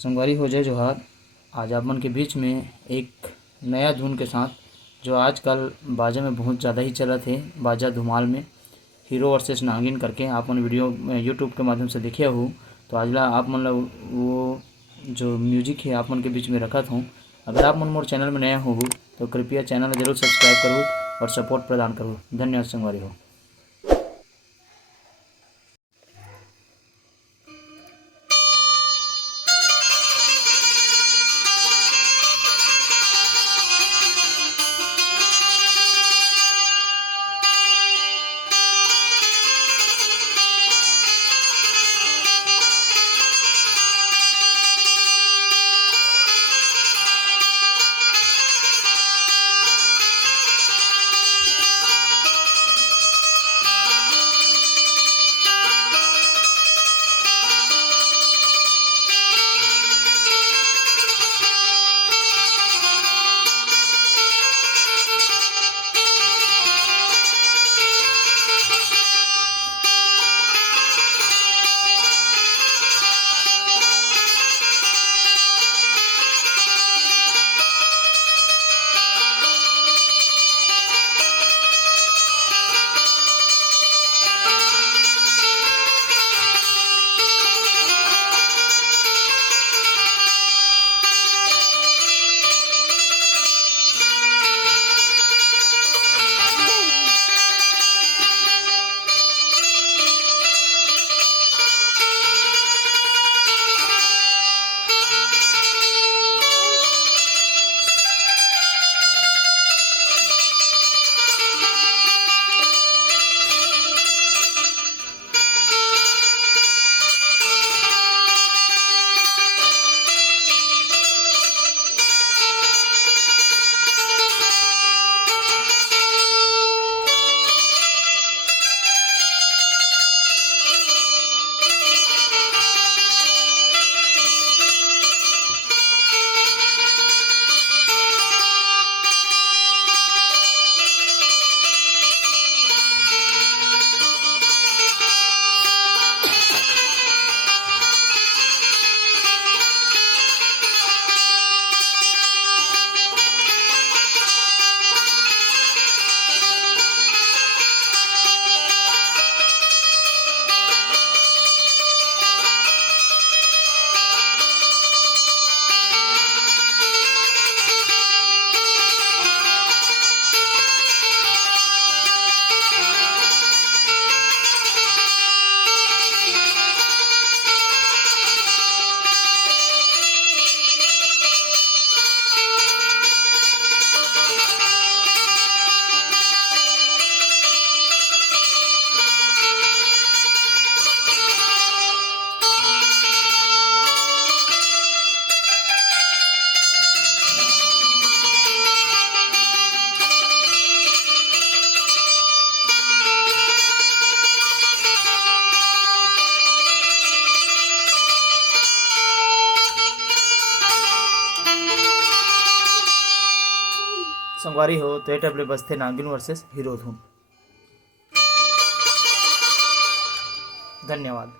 संगवारी हो जय जोहार। आज आप मन के बीच में एक नया धुन के साथ जो आजकल बाजा में बहुत ज़्यादा ही चलत है, बाजा धुमाल में हीरो वर्सेस नागिन करके आप मन वीडियो यूट्यूब के माध्यम से देखे हो। तो आज ला आप मन ला वो जो म्यूजिक है आप मन के बीच में रखत हूँ। अगर आप मन मोर चैनल में नया हो तो कृपया चैनल जरूर सब्सक्राइब करो और सपोर्ट प्रदान करो। धन्यवाद संगवारी हो। संगवारी हो तो एटबले बसथे नागिन वर्सेस हीरो धुन। धन्यवाद।